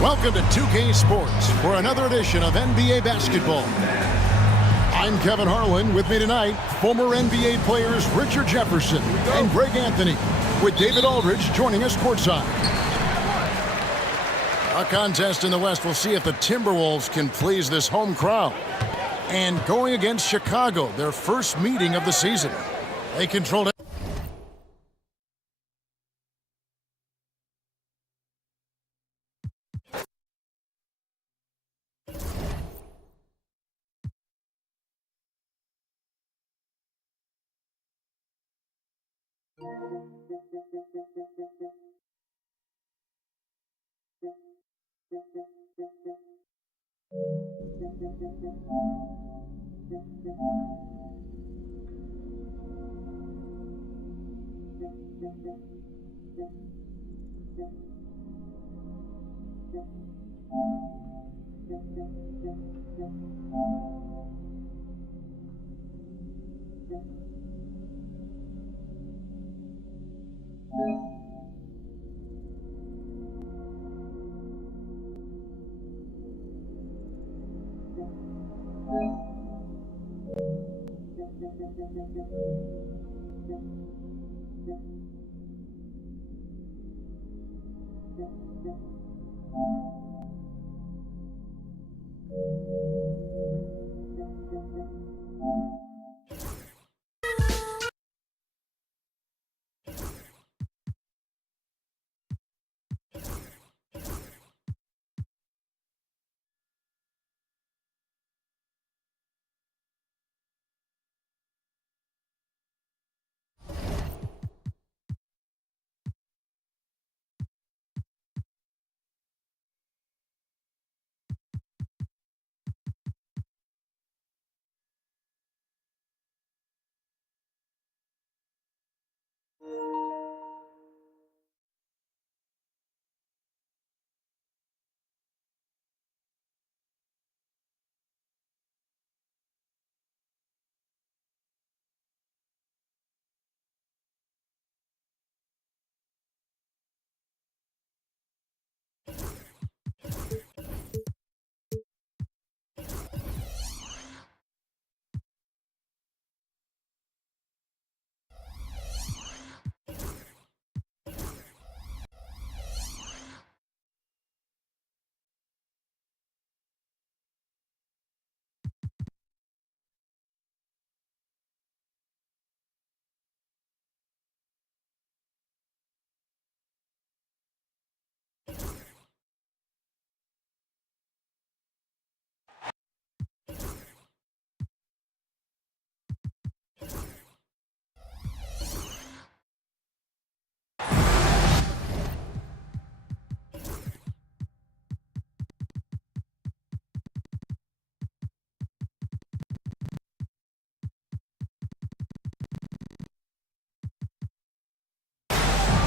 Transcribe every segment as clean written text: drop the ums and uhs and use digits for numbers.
Welcome to 2K Sports for another edition of NBA basketball. I'm Kevin Harlan. With me tonight, former NBA players Richard Jefferson and Greg Anthony, with David Aldridge joining us courtside. A contest in the West will see if the Timberwolves can please this home crowd. And going against Chicago, their first meeting of the season. They controlled it.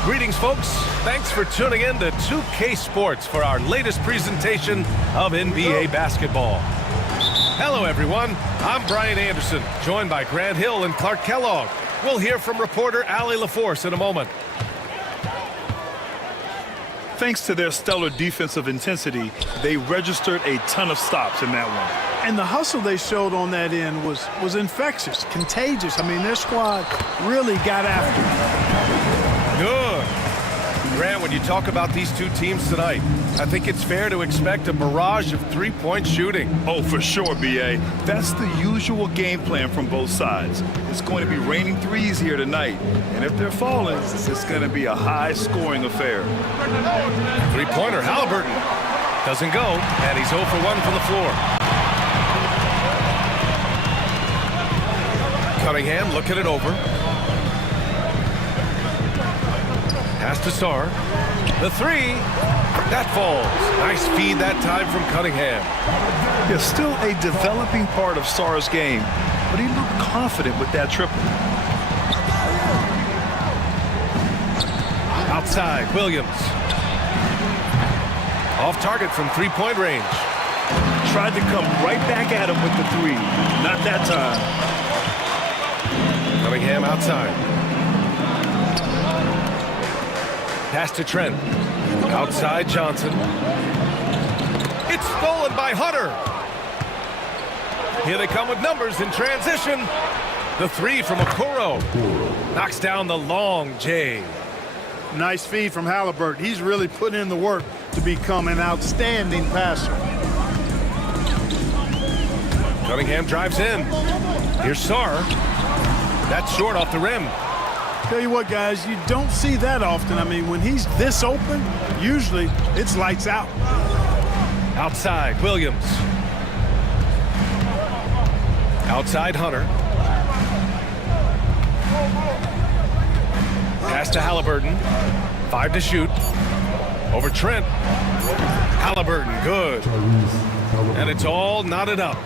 Greetings, folks. Thanks for tuning in to 2K Sports for our latest presentation of NBA basketball. Hello, everyone. I'm Brian Anderson, joined by Grant Hill and Clark Kellogg. We'll hear from reporter Allie LaForce in a moment. Thanks to their stellar defensive intensity, they registered a ton of stops in that one. And the hustle they showed on that end was infectious, contagious. I mean, their squad really got after it. Good. Grant, when you talk about these two teams tonight, I think it's fair to expect a barrage of three-point shooting. Oh, for sure, B.A. That's the usual game plan from both sides. It's going to be raining threes here tonight, and if they're falling, it's going to be a high-scoring affair. Three-pointer, Halliburton. Doesn't go, and he's 0 for 1 from the floor. Cunningham looking it over. Pass to Sarr. The three. That falls. Nice feed that time from Cunningham. Yeah, still a developing part of Sarr's game, but he looked confident with that triple. Outside, Williams. Off target from three-point range. Tried to come right back at him with the three. Not that time. Cunningham outside. Pass to Trent. Outside Johnson. It's stolen by Hunter. Here they come with numbers in transition. The three from Okoro. Knocks down the long J. Nice feed from Halliburton. He's really put in the work to become an outstanding passer. Cunningham drives in. Here's Sarr. That's short off the rim. Tell you what, guys, you don't see that often. I mean, when he's this open, usually it's lights out. Outside, Williams. Outside, Hunter. Pass to Halliburton. 5 to shoot. Over Trent. Halliburton, good. And it's all knotted up.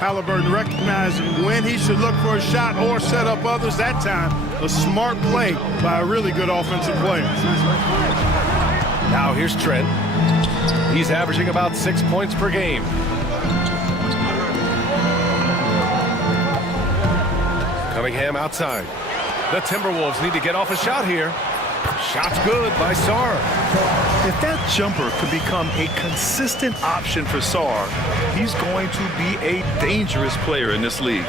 Halliburton recognizing when he should look for a shot or set up others. That time, a smart play by a really good offensive player. Now here's Trent. He's averaging about 6 points per game. Cunningham outside. The Timberwolves need to get off a shot here. Shot's good by Sarr. If that jumper could become a consistent option for Sarr, he's going to be a dangerous player in this league.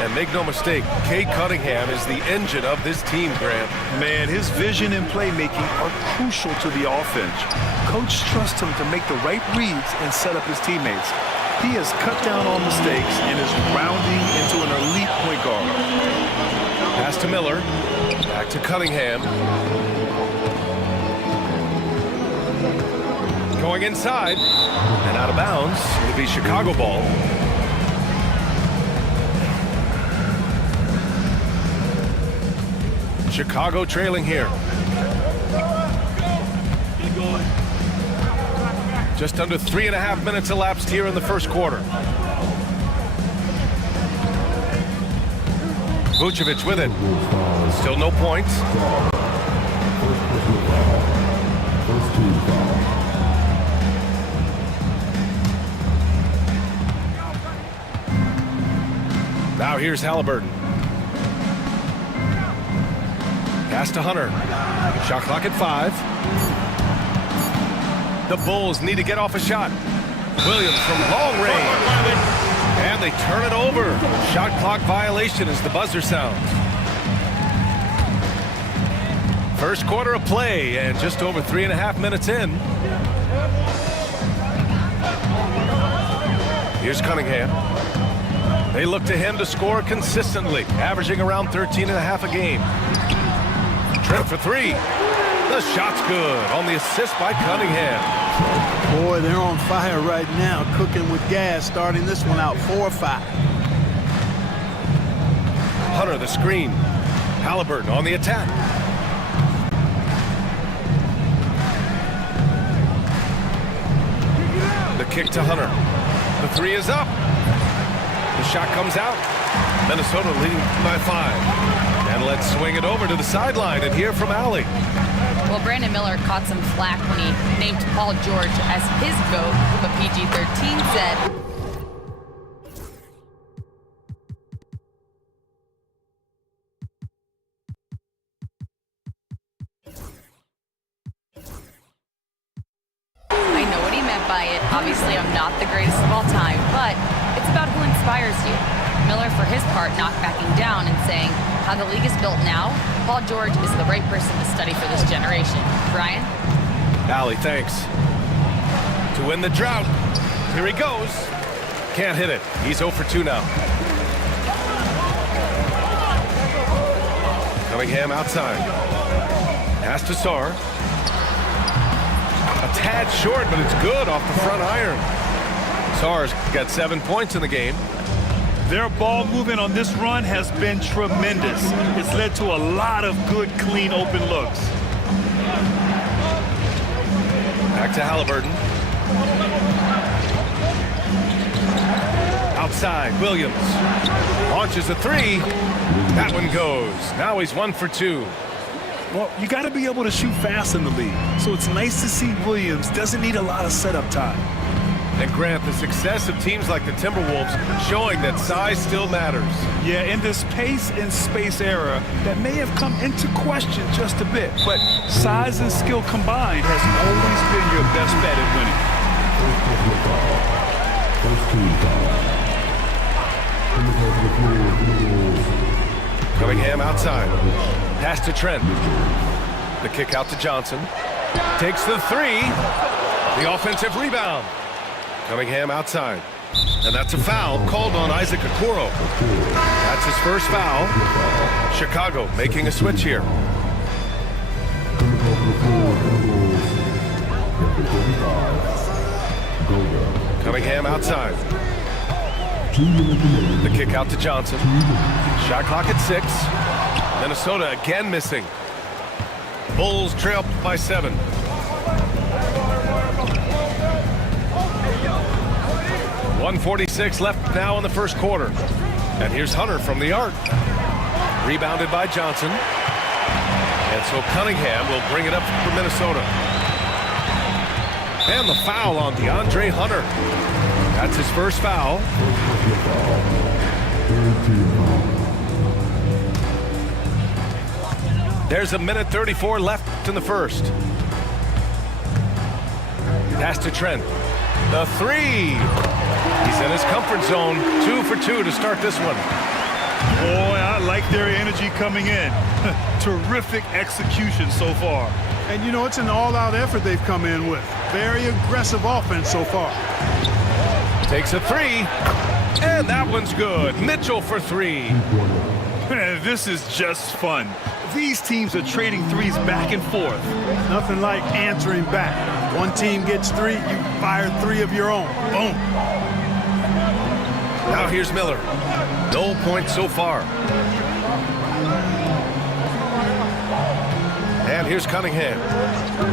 And make no mistake, Cade Cunningham is the engine of this team, Grant. Man, his vision and playmaking are crucial to the offense. Coach trusts him to make the right reads and set up his teammates. He has cut down on mistakes and is rounding into an elite point guard. Pass to Miller. Back to Cunningham. Going inside. And out of bounds. It'll be Chicago ball. Chicago trailing here. Just under 3.5 minutes elapsed here in the first quarter. Vucevic with it. Still no points. Now here's Halliburton. Pass to Hunter. Shot clock at 5. The Bulls need to get off a shot. Williams from long range. And they turn it over. Shot clock violation as the buzzer sounds. First quarter of play and just over 3.5 minutes in. Here's Cunningham. They look to him to score consistently, averaging around 13.5 a game. Trent for 3. The shot's good on the assist by Cunningham. Boy, they're on fire right now, cooking with gas, starting this one out 4-5. Hunter the screen. Halliburton on the attack. The kick to Hunter. The 3 is up. The shot comes out. Minnesota leading by 5. And let's swing it over to the sideline and hear from Allie. Well, Brandon Miller caught some flack when he named Paul George as his GOAT, but PG-13 said, I know what he meant by it. Obviously, I'm not the greatest of all time, but it's about who inspires you. Miller, for his part, not backing down and saying, how the league is built now, Paul George is the right person to study for this generation. Brian? Allie, thanks. To win the drought. Here he goes. Can't hit it. He's 0 for 2 now. Cunningham outside. Pass to Sarr. A tad short, but it's good off the front iron. Sarr's got 7 points in the game. Their ball movement on this run has been tremendous. It's led to a lot of good, clean, open looks. Back to Halliburton. Outside, Williams. Launches a 3. That one goes. Now he's 1 for 2. Well, you got to be able to shoot fast in the league. So it's nice to see Williams doesn't need a lot of setup time. And Grant, the success of teams like the Timberwolves showing that size still matters. Yeah, in this pace and space era, that may have come into question just a bit, but size and skill combined has always been your best bet at winning. Cunningham outside. Pass to Trent. The kick out to Johnson. Takes the three. The offensive rebound. Cunningham outside. And that's a foul called on Isaac Okoro. That's his first foul. Chicago making a switch here. Cunningham outside. The kick out to Johnson. Shot clock at 6. Minnesota again missing. Bulls trail by 7. .146 left now in the first quarter. And here's Hunter from the arc. Rebounded by Johnson. And so Cunningham will bring it up for Minnesota. And the foul on DeAndre Hunter. That's his first foul. There's a minute 34 left in the first. Pass to Trent. The three. He's in his comfort zone. 2 for 2 to start this one. Boy, I like their energy coming in. Terrific execution so far. And, you know, it's an all-out effort they've come in with. Very aggressive offense so far. Takes a three. And that one's good. Mitchell for 3. Man, this is just fun. These teams are trading threes back and forth. Nothing like answering back. One team gets 3, you fire 3 of your own. Boom. Now here's Miller. No points so far. And here's Cunningham.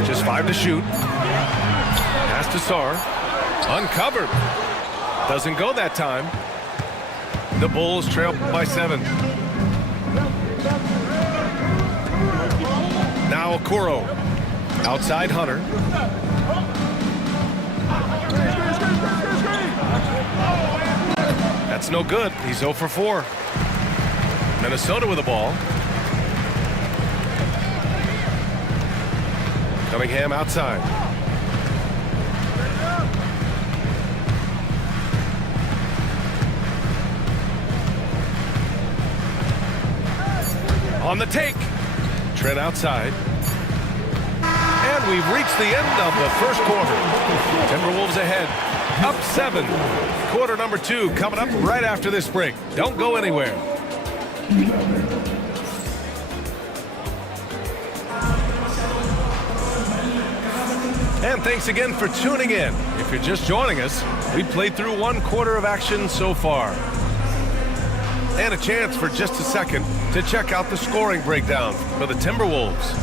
Just 5 to shoot. Pass to Sarr. Uncovered. Doesn't go that time. The Bulls trail by 7. Now Okoro. Outside Hunter. That's no good. He's 0 for 4. Minnesota with the ball. Cunningham outside. On the take. Trent outside. And we've reached the end of the first quarter. Timberwolves ahead. Up 7. Quarter number 2 coming up right after this break. Don't go anywhere. And thanks again for tuning in. If you're just joining us, we played through 1 quarter of action so far. And a chance for just a second to check out the scoring breakdown for the Timberwolves.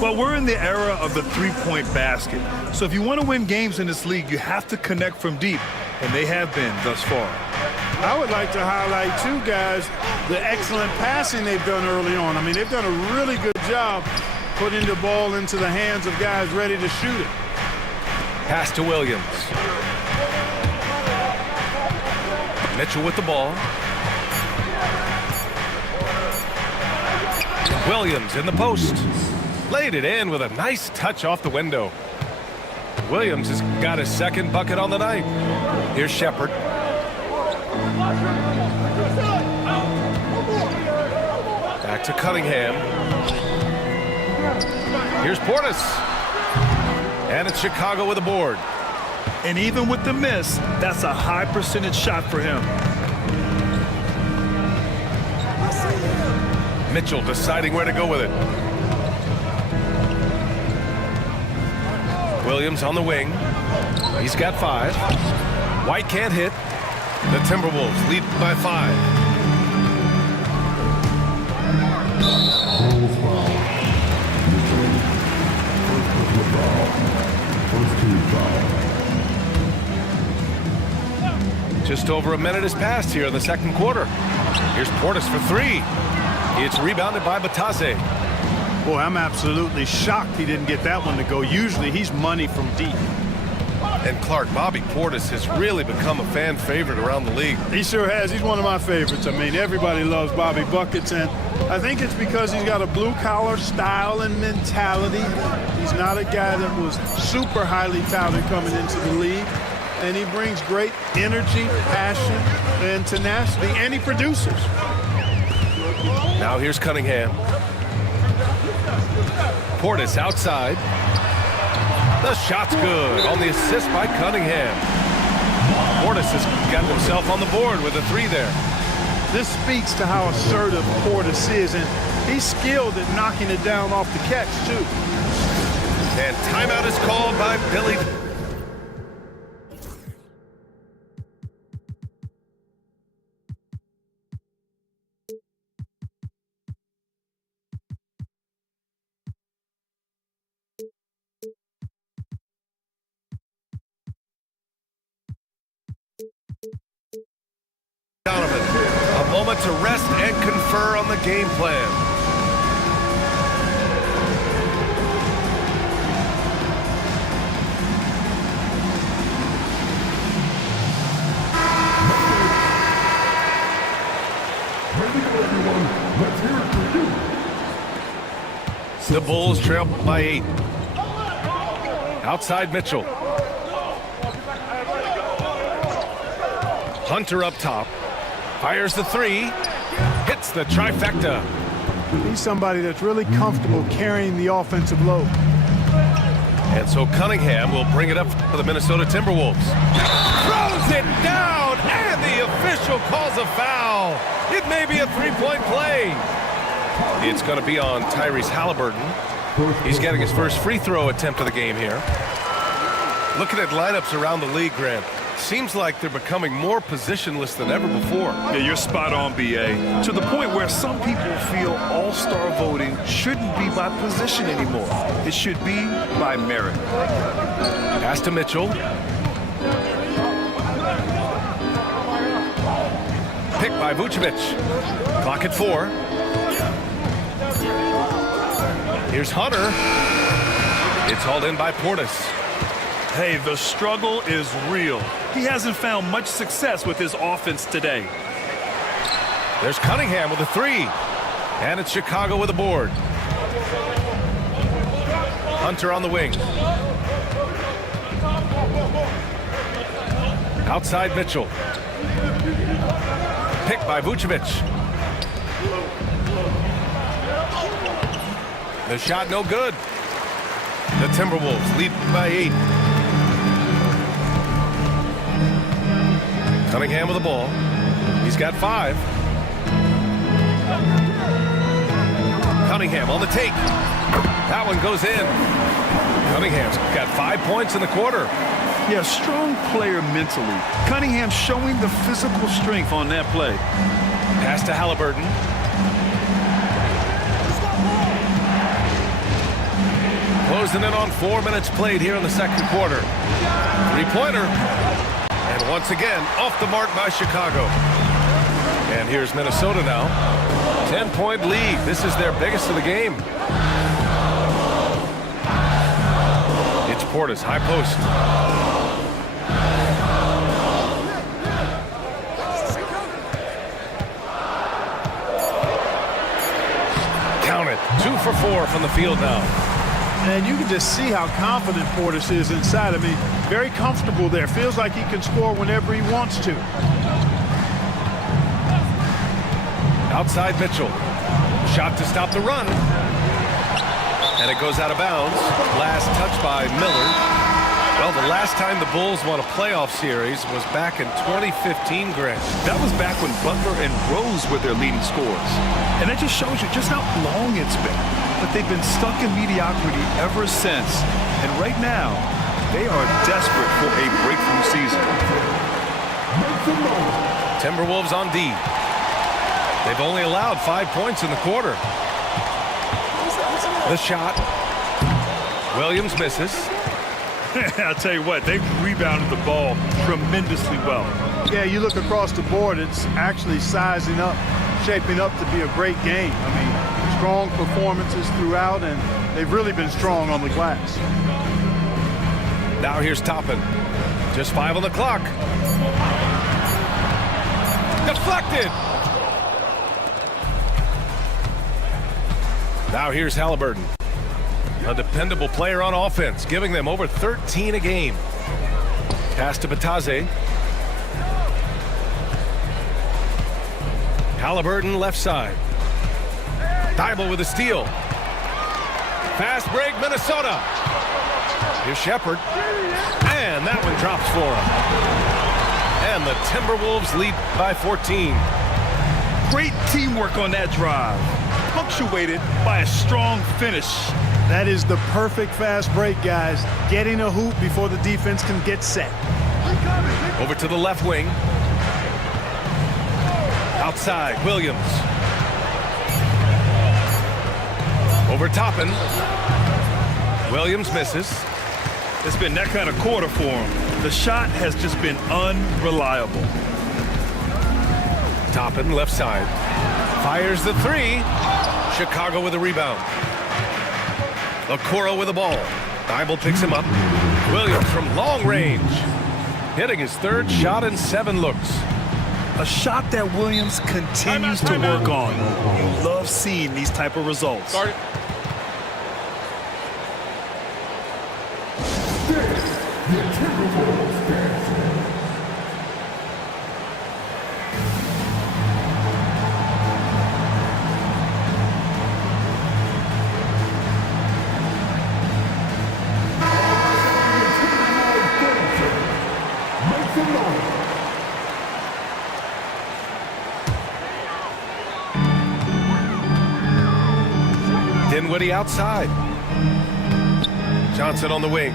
Well, we're in the era of the three-point basket. So if you want to win games in this league, you have to connect from deep. And they have been thus far. I would like to highlight, too, guys, the excellent passing they've done early on. I mean, they've done a really good job putting the ball into the hands of guys ready to shoot it. Pass to Williams. Mitchell with the ball. Williams in the post. Laid it in with a nice touch off the window. Williams has got his second bucket on the night. Here's Shepard. Back to Cunningham. Here's Portis. And it's Chicago with a board. And even with the miss, that's a high percentage shot for him. Mitchell deciding where to go with it. Williams on the wing. He's got 5. White can't hit. The Timberwolves lead by 5. Just over a minute has passed here in the second quarter. Here's Portis for 3. It's rebounded by Batase. Boy, I'm absolutely shocked he didn't get that one to go. Usually he's money from deep. And Clark, Bobby Portis has really become a fan favorite around the league. He sure has. He's one of my favorites. I mean, everybody loves Bobby Buckets, and I think it's because he's got a blue-collar style and mentality. He's not a guy that was super highly touted coming into the league. And he brings great energy, passion, and tenacity, and he produces. Now here's Cunningham. Portis outside. The shot's good on the assist by Cunningham. Portis has got himself on the board with a 3 there. This speaks to how assertive Portis is, and he's skilled at knocking it down off the catch, too. And timeout is called by Billy. A moment to rest and confer on the game plan. The Bulls trail by 8. Outside Mitchell. Hunter up top. Fires the 3. Hits the trifecta. He's somebody that's really comfortable carrying the offensive load. And so Cunningham will bring it up for the Minnesota Timberwolves. Throws it down, and the official calls a foul. It may be a 3-point play. It's going to be on Tyrese Halliburton. He's getting his first free throw attempt of the game here. Looking at lineups around the league, Grant, seems like they're becoming more positionless than ever before. Yeah, you're spot on, B.A. To the point where some people feel all-star voting shouldn't be by position anymore. It should be by merit. Pass to Mitchell. Picked by Vucevic. Clock at 4. Here's Hunter. It's hauled in by Portis. Hey, the struggle is real. He hasn't found much success with his offense today. There's Cunningham with a 3. And it's Chicago with a board. Hunter on the wing. Outside Mitchell. Picked by Vucevic. The shot no good. The Timberwolves lead by 8. Cunningham with the ball. He's got 5. Cunningham on the take. That one goes in. Cunningham's got 5 points in the quarter. Yeah, strong player mentally. Cunningham showing the physical strength on that play. Pass to Halliburton. Closing in on 4 minutes played here in the second quarter. 3-pointer. And once again, off the mark by Chicago. And here's Minnesota now. 10-point lead. This is their biggest of the game. It's Portis, high post. Count it. 2 for 4 from the field now. And you can just see how confident Portis is inside. I mean, very comfortable there. Feels like he can score whenever he wants to. Outside Mitchell. Shot to stop the run. And it goes out of bounds. Last touch by Miller. Well, the last time the Bulls won a playoff series was back in 2015, Grant. That was back when Butler and Rose were their leading scorers. And that just shows you just how long it's been. But they've been stuck in mediocrity ever since. And right now, they are desperate for a breakthrough season. Timberwolves on D. They've only allowed 5 points in the quarter. The shot. Williams misses. I'll tell you what, they've rebounded the ball tremendously well. Yeah, you look across the board, it's actually sizing up, shaping up to be a great game. I mean, strong performances throughout, and they've really been strong on the glass. Now here's Toppin. Just 5 on the clock. Deflected. Now here's Halliburton. A dependable player on offense, giving them over 13 a game. Pass to Batase. Halliburton left side. Thibault with a steal. Fast break, Minnesota. Here's Shepard. And that one drops for him. And the Timberwolves lead by 14. Great teamwork on that drive, punctuated by a strong finish. That is the perfect fast break, guys. Getting a hoop before the defense can get set. Over to the left wing. Outside, Williams. Over Toppin. Williams misses. It's been that kind of quarter for him. The shot has just been unreliable. Toppin left side. Fires the three. Chicago with a rebound. Okoro with the ball. Thibault picks him up. Williams from long range. Hitting his third shot in 7 looks. A shot that Williams continues to work on. You love seeing these type of results. Dinwiddie outside. Johnson on the wing.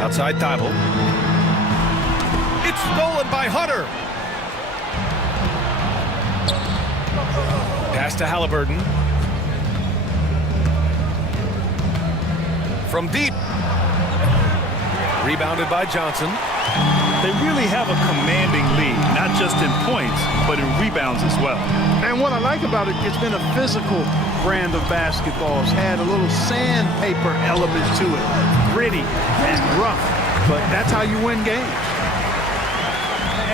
Outside Thibault. It's stolen by Hunter. Pass to Halliburton. From deep. Rebounded by Johnson. They really have a commanding lead, not just in points, but in rebounds as well. And what I like about it, it's been a physical brand of basketball. It's had a little sandpaper element to it. Gritty and rough, but that's how you win games.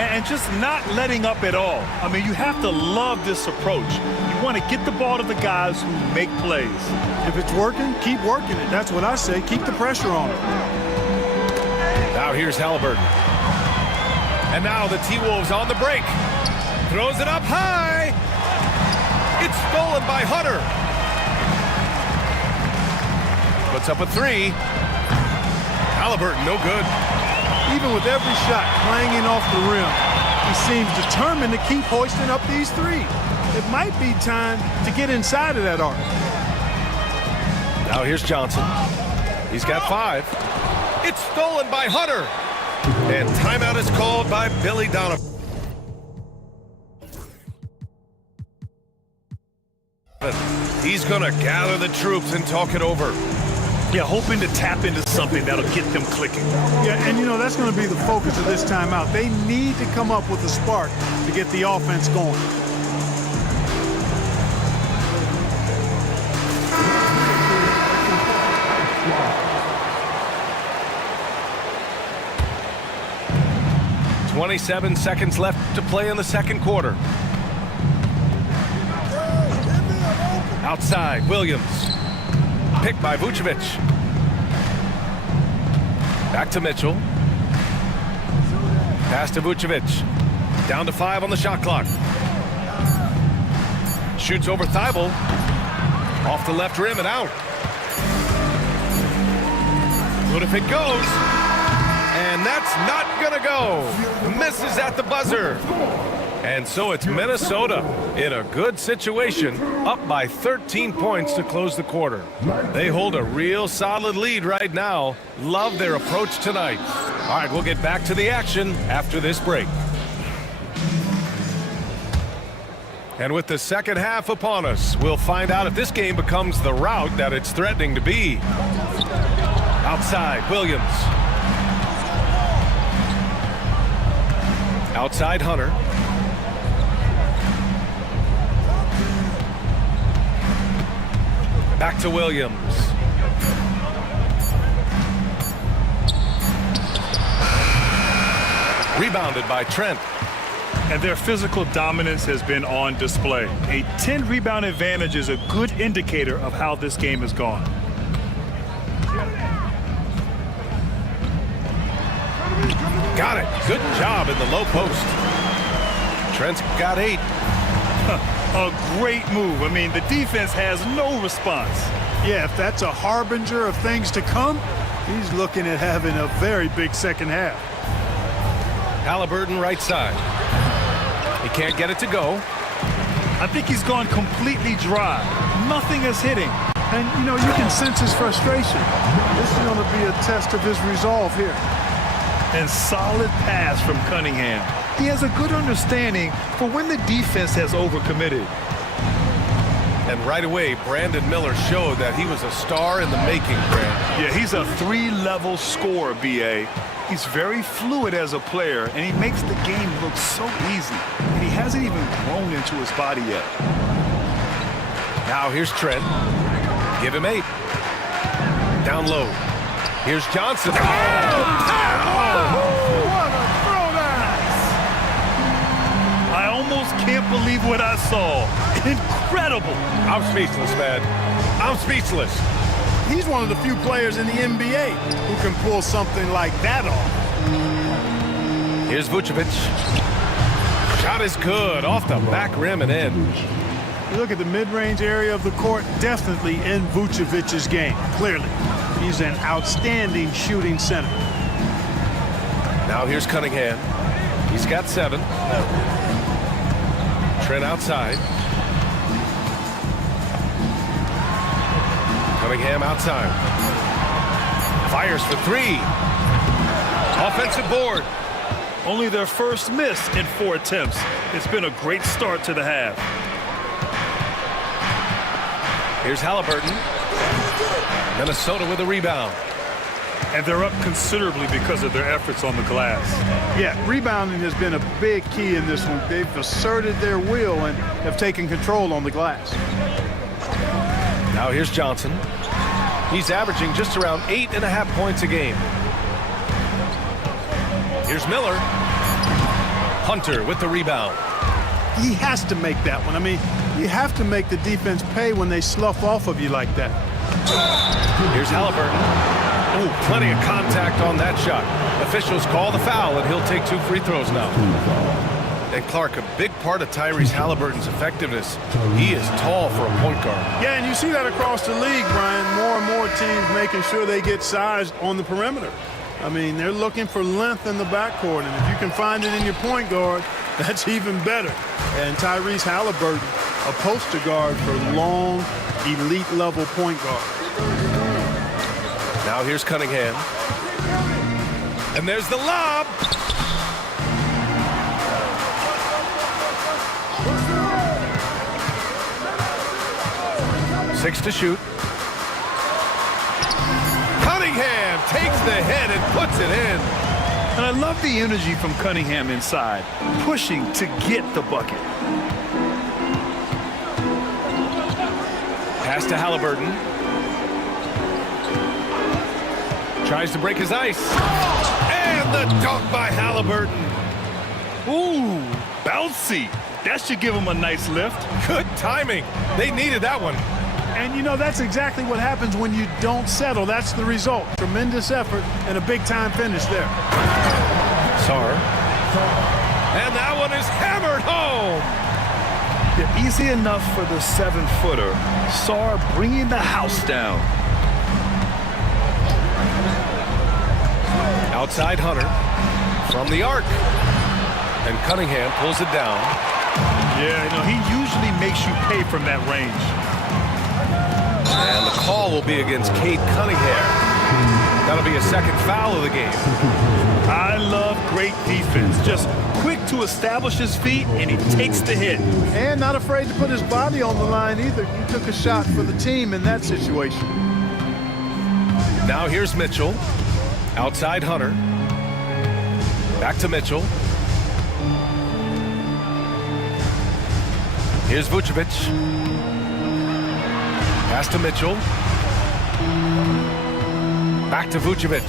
And just not letting up at all. I mean, you have to love this approach. You want to get the ball to the guys who make plays. If it's working, keep working it. That's what I say. Keep the pressure on it. Now here's Halliburton. And now the T-Wolves on the break. Throws it up high. It's stolen by Hunter. Puts up a three. Halliburton, no good. Even with every shot clanging off the rim, he seems determined to keep hoisting up these threes. It might be time to get inside of that arc. Now here's Johnson. He's got 5. It's stolen by Hunter. And timeout is called by Billy Donovan. He's going to gather the troops and talk it over. Yeah, hoping to tap into something that'll get them clicking. Yeah, and you know, that's going to be the focus of this timeout. They need to come up with a spark to get the offense going. .27 seconds left to play in the second quarter. Outside, Williams. Picked by Vucevic. Back to Mitchell. Pass to Vucevic. Down to 5 on the shot clock. Shoots over Thibault. Off the left rim and out. What if it goes? And that's not gonna go. Misses at the buzzer. And so it's Minnesota in a good situation, up by 13 points to close the quarter. They hold a real solid lead right now. Love their approach tonight. All right, we'll get back to the action after this break. And with the second half upon us, we'll find out if this game becomes the rout that it's threatening to be. Outside, Williams. Outside, Hunter. Back to Williams. Rebounded by Trent. And their physical dominance has been on display. A 10-rebound advantage is a good indicator of how this game has gone. Got it. Good job in the low post. Trent's got 8. A great move. I mean, the defense has no response. Yeah, if that's a harbinger of things to come, he's looking at having a very big second half. Halliburton right side. He can't get it to go. I think he's gone completely dry. Nothing is hitting. And, you know, you can sense his frustration. This is going to be a test of his resolve here. And solid pass from Cunningham. He has a good understanding for when the defense has overcommitted. And right away, Brandon Miller showed that he was a star in the making, Brand. Yeah, he's a 3-level scorer, B.A. He's very fluid as a player, and he makes the game look so easy. And he hasn't even grown into his body yet. Now here's Trent. Give him 8. Down low. Here's Johnson. What a throwback! I almost can't believe what I saw. Incredible. I'm speechless, man. I'm speechless. He's one of the few players in the NBA who can pull something like that off. Here's Vucevic. Shot is good. Off the back rim and in. You look at the mid-range area of the court, definitely in Vucevic's game, clearly. He's an outstanding shooting center. Now here's Cunningham. He's got 7. Trent outside. Cunningham outside. Fires for 3. Offensive board. Only their first miss in 4 attempts. It's been a great start to the half. Here's Halliburton. Minnesota with a rebound. And they're up considerably because of their efforts on the glass. Yeah, rebounding has been a big key in this one. They've asserted their will and have taken control on the glass. Now here's Johnson. He's averaging just around 8.5 points a game. Here's Miller. Hunter with the rebound. He has to make that one. I mean, you have to make the defense pay when they slough off of you like that. Here's Halliburton. Ooh, plenty of contact on that shot. Officials call the foul, and he'll take 2 free throws now. And Clark, a big part of Tyrese Halliburton's effectiveness, he is tall for a point guard. Yeah, and you see that across the league, Brian. More and more teams making sure they get size on the perimeter. I mean, they're looking for length in the backcourt, and if you can find it in your point guard, that's even better. And Tyrese Halliburton, a poster guard for long, elite-level point guard. Now here's Cunningham. And there's the lob. Six to shoot. Cunningham takes the hit and puts it in. And I love the energy from Cunningham inside, pushing to get the bucket. Pass to Halliburton. Tries to break his ice. And the dunk by Halliburton. Ooh, bouncy. That should give him a nice lift. Good timing. They needed that one. And, you know, that's exactly what happens when you don't settle. That's the result. Tremendous effort and a big-time finish there. Sarr. And that one is hammered home. Yeah, easy enough for the 7-footer. Sarr bringing the house down. Outside Hunter from the arc. And Cunningham pulls it down. Yeah, you know, he usually makes you pay from that range. And the call will be against Cade Cunningham. That'll be a second foul of the game. I love great defense. Just quick to establish his feet, and he takes the hit. And not afraid to put his body on the line either. He took a shot for the team in that situation. Now here's Mitchell. Outside Hunter. Back to Mitchell. Here's Vucevic. Pass to Mitchell. Back to Vucevic.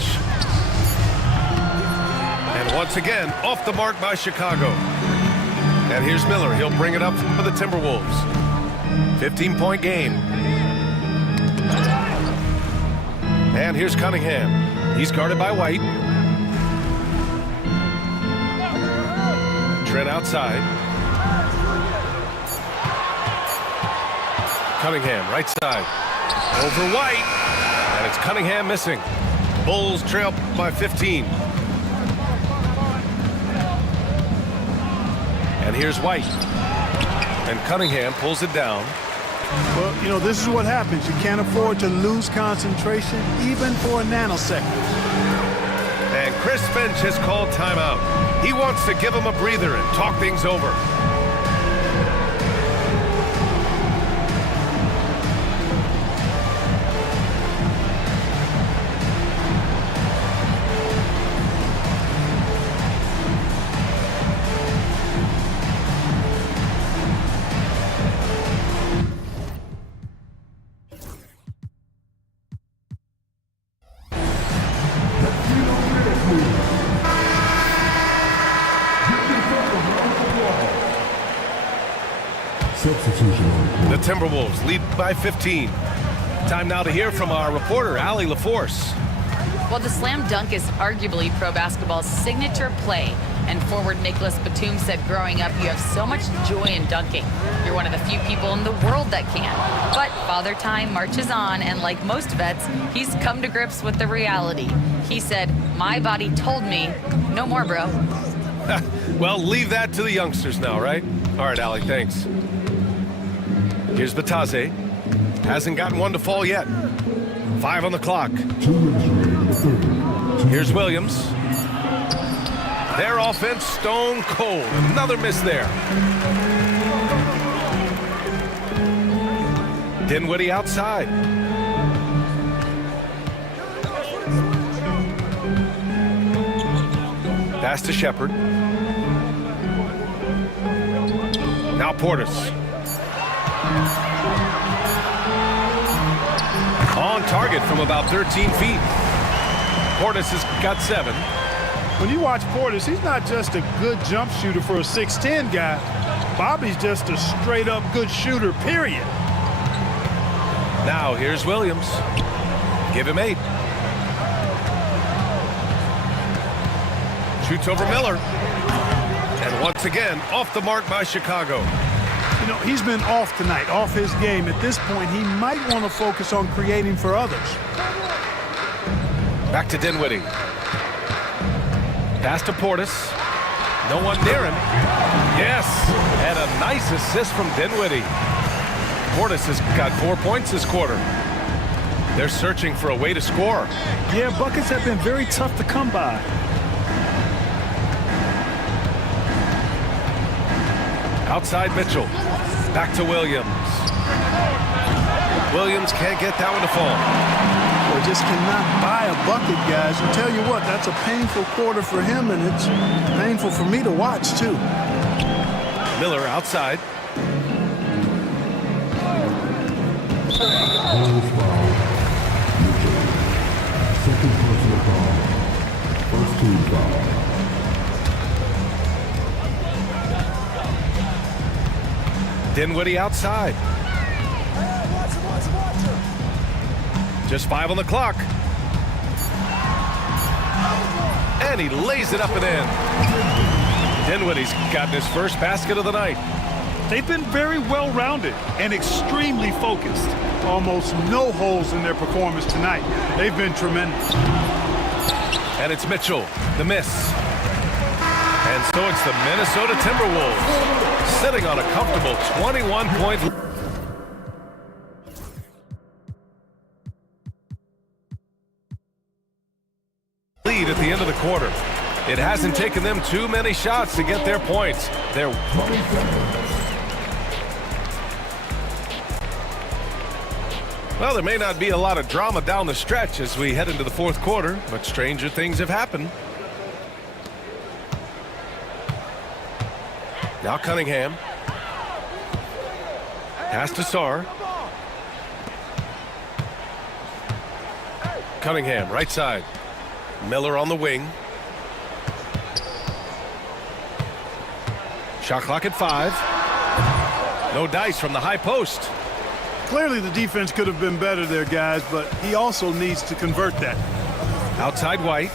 And once again, off the mark by Chicago. And here's Miller. He'll bring it up for the Timberwolves. 15-point game. And here's Cunningham. He's guarded by White. Trent outside. Cunningham, right side. Over White. And it's Cunningham missing. Bulls trail by 15. And here's White. And Cunningham pulls it down. Well, you know, this is what happens. You can't afford to lose concentration, even for a nanosecond. And Chris Finch has called timeout. He wants to give him a breather and talk things over. The Timberwolves lead by 15. Time now to hear from our reporter, Allie LaForce. Well, the slam dunk is arguably pro basketball's signature play. And forward Nicholas Batum said growing up, you have so much joy in dunking. You're one of the few people in the world that can. But Father Time marches on, and like most vets, he's come to grips with the reality. He said, my body told me, no more, bro. Well, leave that to the youngsters now, right? All right, Allie, thanks. Here's Batase. Hasn't gotten one to fall yet. 5 on the clock. Here's Williams. Their offense stone cold. Another miss there. Dinwiddie outside. Pass to Shepard. Now Portis. On target from about 13 feet. Portis has got 7. When you watch Portis, he's not just a good jump shooter for a 6'10 guy. Bobby's just a straight-up good shooter, period. Now here's Williams. Give him 8. Shoots over Miller. And once again, off the mark by Chicago. You know, he's been off tonight, off his game. At this point, he might want to focus on creating for others. Back to Dinwiddie. Pass to Portis. No one near him. Yes, and a nice assist from Dinwiddie. Portis has got 4 points this quarter. They're searching for a way to score. Yeah, buckets have been very tough to come by. Outside Mitchell. Back to Williams. Williams can't get that one to fall. Well, just cannot buy a bucket, guys. I tell you what, that's a painful quarter for him, and it's painful for me to watch, too. Miller outside. Second personal foul. First team foul. Dinwiddie outside. Just 5 on the clock. And he lays it up and in. Dinwiddie's gotten his first basket of the night. They've been very well-rounded and extremely focused. Almost no holes in their performance tonight. They've been tremendous. And it's Mitchell, the miss. And so it's the Minnesota Timberwolves sitting on a comfortable 21-point lead. At the end of the quarter. It hasn't taken them too many shots to get their points. They're well, there may not be a lot of drama down the stretch as we head into the fourth quarter, but stranger things have happened. Now Cunningham. Pass to Sarr. Cunningham, right side. Miller on the wing. Shot clock at 5. No dice from the high post. Clearly the defense could have been better there, guys, but he also needs to convert that. Outside White.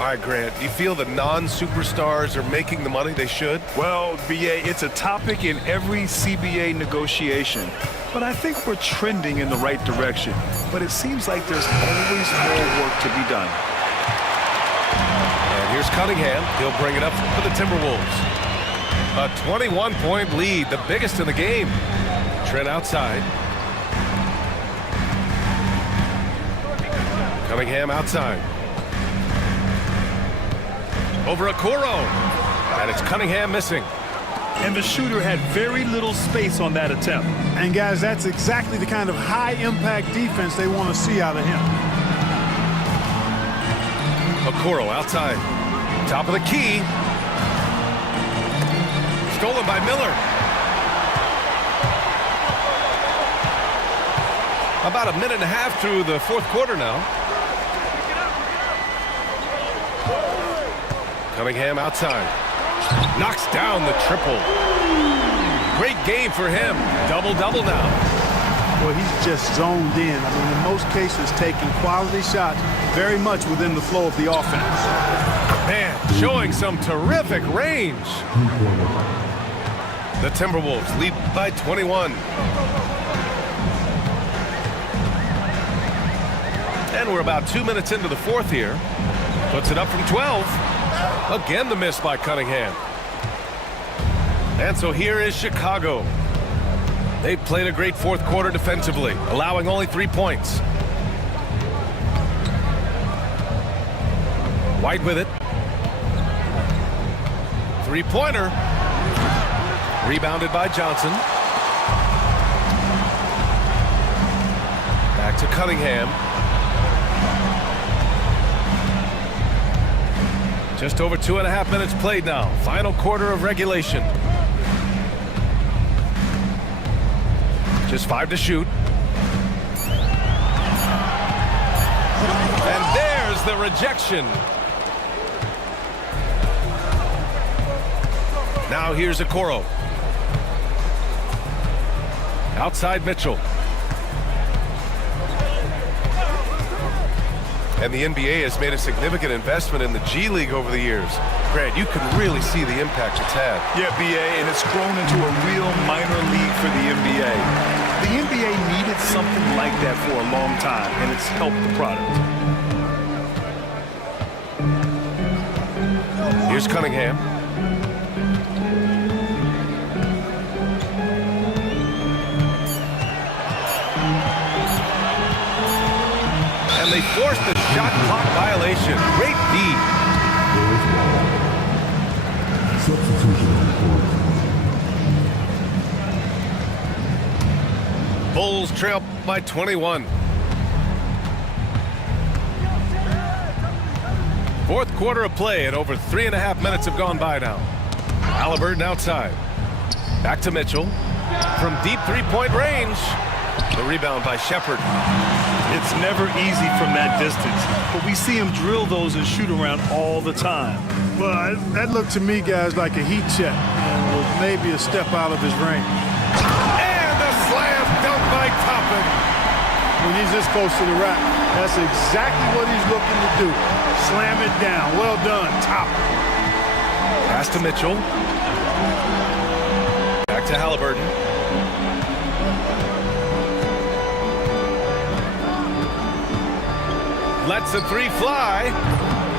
All right, Grant, do you feel the non-superstars are making the money they should? Well, BA, it's a topic in every CBA negotiation. But I think we're trending in the right direction. But it seems like there's always more work to be done. And here's Cunningham. He'll bring it up for the Timberwolves. A 21-point lead, the biggest in the game. Trent outside. Cunningham outside. Over Okoro. And it's Cunningham missing. And the shooter had very little space on that attempt. And guys, that's exactly the kind of high-impact defense they want to see out of him. Okoro outside. Top of the key. Stolen by Miller. About a minute and a half through the fourth quarter now. Cunningham outside. Knocks down the triple. Great game for him. Double-double now. Well, he's just zoned in. I mean, in most cases, taking quality shots very much within the flow of the offense. Man, showing some terrific range. The Timberwolves lead by 21. And we're about 2 minutes into the fourth here. Puts it up from 12. Again, the miss by Cunningham. And so here is Chicago. They played a great fourth quarter defensively, allowing only 3 points. White with it. Three-pointer. Rebounded by Johnson. Back to Cunningham. Just over 2.5 minutes played now. Final quarter of regulation. Just 5 to shoot. And there's the rejection. Now here's Okoro. Outside Mitchell. And the NBA has made a significant investment in the G League over the years. Grant, you can really see the impact it's had. Yeah, BA, and it's grown into a real minor league for the NBA. The NBA needed something like that for a long time, and it's helped the product. Here's Cunningham. And they forced the shot clock violation. Great D. Substitution on the court. Bulls trail by 21. Fourth quarter of play, and over 3.5 minutes have gone by now. Halliburton outside. Back to Mitchell. From deep three-point range. The rebound by Shepherd. It's never easy from that distance, but we see him drill those and shoot around all the time. Well, that looked to me, guys, like a heat check and was maybe a step out of his range. And the slam dunk by Toppin. When he's this close to the rack, that's exactly what he's looking to do. Slam it down. Well done, Toppin. Pass to Mitchell. Back to Halliburton. Lets the three fly.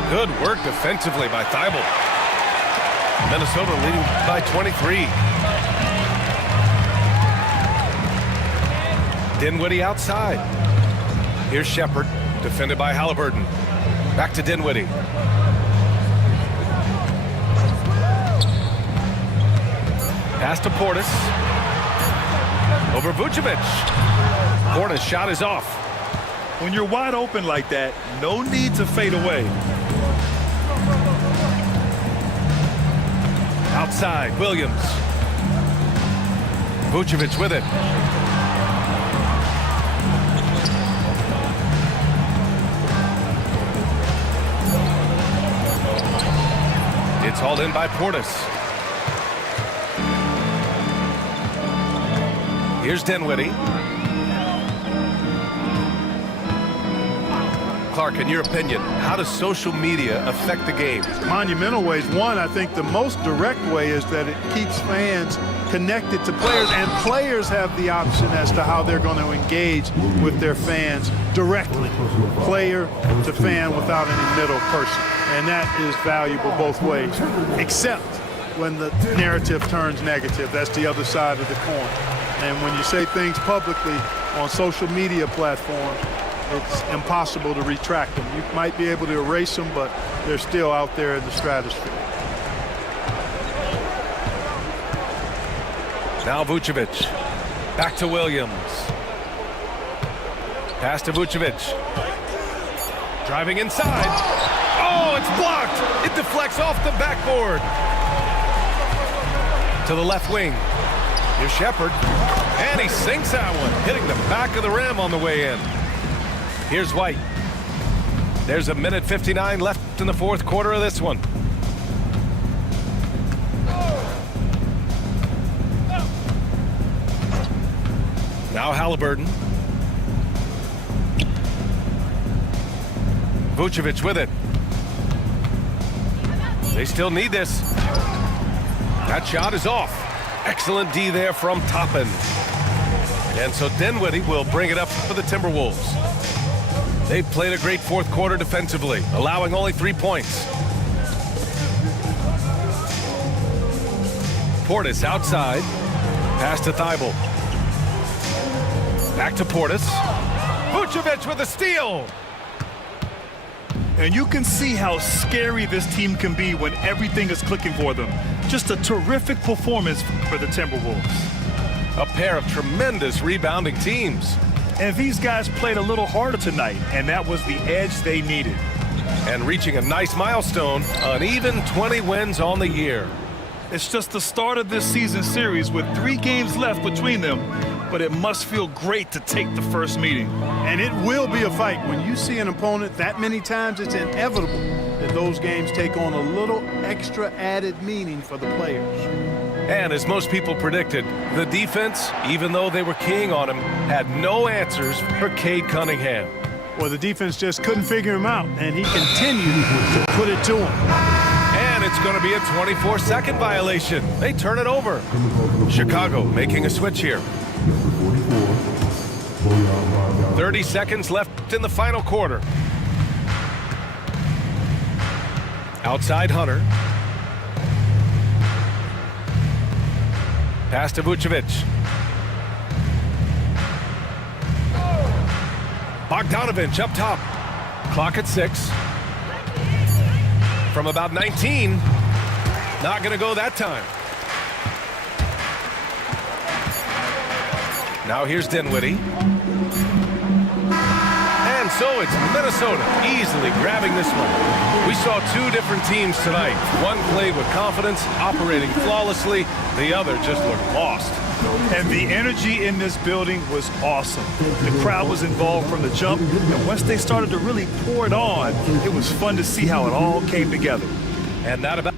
Good work defensively by Thibault. Minnesota leading by 23. Dinwiddie outside. Here's Shepherd, defended by Halliburton. Back to Dinwiddie. Pass to Portis. Over Vucevic. Portis' shot is off. When you're wide open like that, no need to fade away. Outside, Williams. Vucevic with it. It's hauled in by Portis. Here's Dinwiddie. Clark, in your opinion, how does social media affect the game? Monumental ways. One, I think the most direct way is that it keeps fans connected to players, and players have the option as to how they're going to engage with their fans directly, player to fan, without any middle person. And that is valuable both ways, except when the narrative turns negative. That's the other side of the coin. And when you say things publicly on social media platforms, it's impossible to retract them. You might be able to erase them, but they're still out there in the stratosphere. Now Vucevic. Back to Williams. Pass to Vucevic. Driving inside. Oh, it's blocked. It deflects off the backboard. To the left wing. Here's Shepherd. And he sinks that one, hitting the back of the rim on the way in. Here's White. There's a minute 59 left in the fourth quarter of this one. Now Halliburton. Vucevic with it. They still need this. That shot is off. Excellent D there from Toppin. And so Dinwiddie will bring it up for the Timberwolves. They played a great fourth quarter defensively, allowing only 3 points. Portis outside. Pass to Thibault. Back to Portis. Vucevic with a steal. And you can see how scary this team can be when everything is clicking for them. Just a terrific performance for the Timberwolves. A pair of tremendous rebounding teams. And these guys played a little harder tonight, and that was the edge they needed. And reaching a nice milestone, an even 20 wins on the year. It's just the start of this season series with 3 games left between them, but it must feel great to take the first meeting. And it will be a fight. When you see an opponent that many times, it's inevitable that those games take on a little extra added meaning for the players. And as most people predicted, the defense, even though they were keying on him, had no answers for Cade Cunningham. Well, the defense just couldn't figure him out, and he continued to put it to him. And it's going to be a 24-second violation. They turn it over. Chicago making a switch here. 30 seconds left in the final quarter. Outside Hunter. Pass to Vucevic. Bogdanovich up top. Clock at 6. From about 19. Not going to go that time. Now here's Dinwiddie. And so it's Minnesota easily grabbing this one. We saw 2 different teams tonight. One played with confidence, operating flawlessly. The other just looked lost. And the energy in this building was awesome. The crowd was involved from the jump, and once they started to really pour it on, it was fun to see how it all came together. And that about...